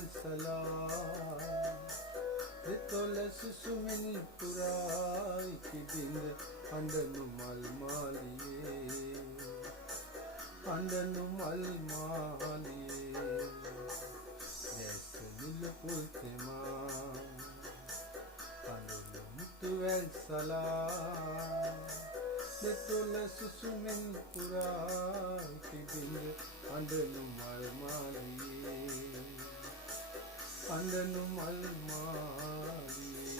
වැල්සලා දෙතොල සුසුමින් පුරායි කිබිඳ අඬනු මල් මාලියේ අඬනු මල් මාලියේ දැස නිලපුල් තෙමා අඬනු මුතු වැල්සලා දෙතොල සුසුමින් පුරායි කිබිඳ අඬනු මල් මාලියේ අඬනු මල් මාලියේ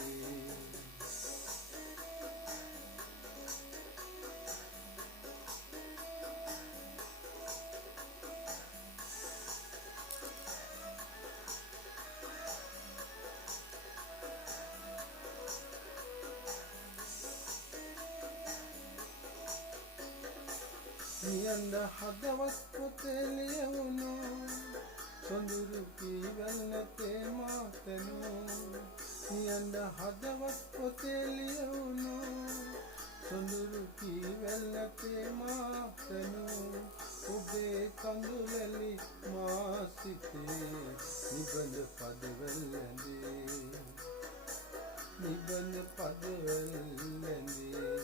නියඳ හදවත් පොතේ ලියවුණු සොඳුරු කීවල් නැතේ මාතනු නියඳ හදවත් පොතේ ලියවුණු සොඳුරු කීවල් නැතේ මාතනු ඔබේ කඳුලැලි මා සිතේ නිබඳ පදවල් ඇඳේ නිබඳ පදවල් ඇඳේ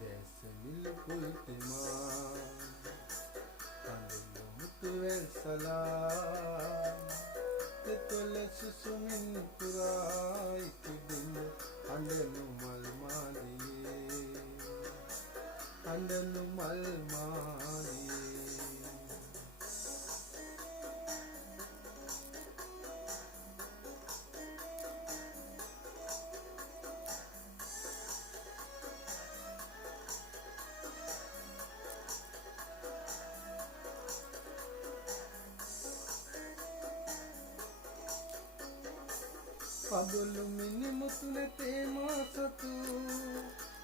දැස නිලපුල් තෙමා අඬනු මුතු වැල්සලා දෙතොල සුසුමින් පුරායි කිබිඳ අඬනු මල් මාලියේ අඬනු මල් මාලියේ පදුළු මිනි මුතු නැතේ මා සතු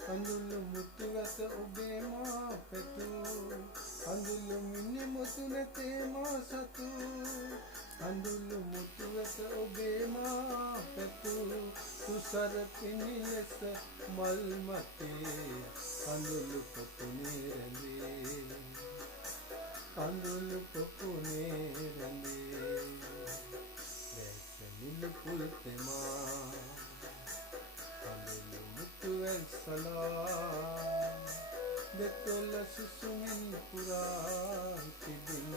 කඳුළු මුතු වැස ඔබේ මා පැතු කඳුළු මිනි මුතු නැතේ මා සතු කඳුළු මුතු වැස ඔබේ මා පැතු තුසර පිණි ලෙස මල් මතේ කඳුළු පොකුණේ රැඳේ කඳුළු පොකුණේ රැඳේ නිලපුල් තෙමා අඬනු මුතු වැල්සලා දෙතොල සුසුමින් පුරායි කිබිඳ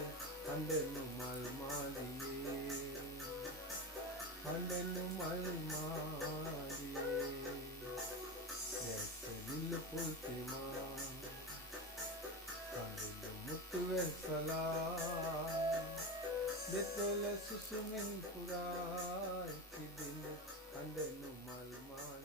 අඬනු මල් මාලියේ අඬනු මල් මාලියේ දැස නිලපුල් තෙමා අඬනු මුතු වැල්සලා දෙතොල සුසුමින් පුරායි කිබිඳ අඬනු මල් මාලියේ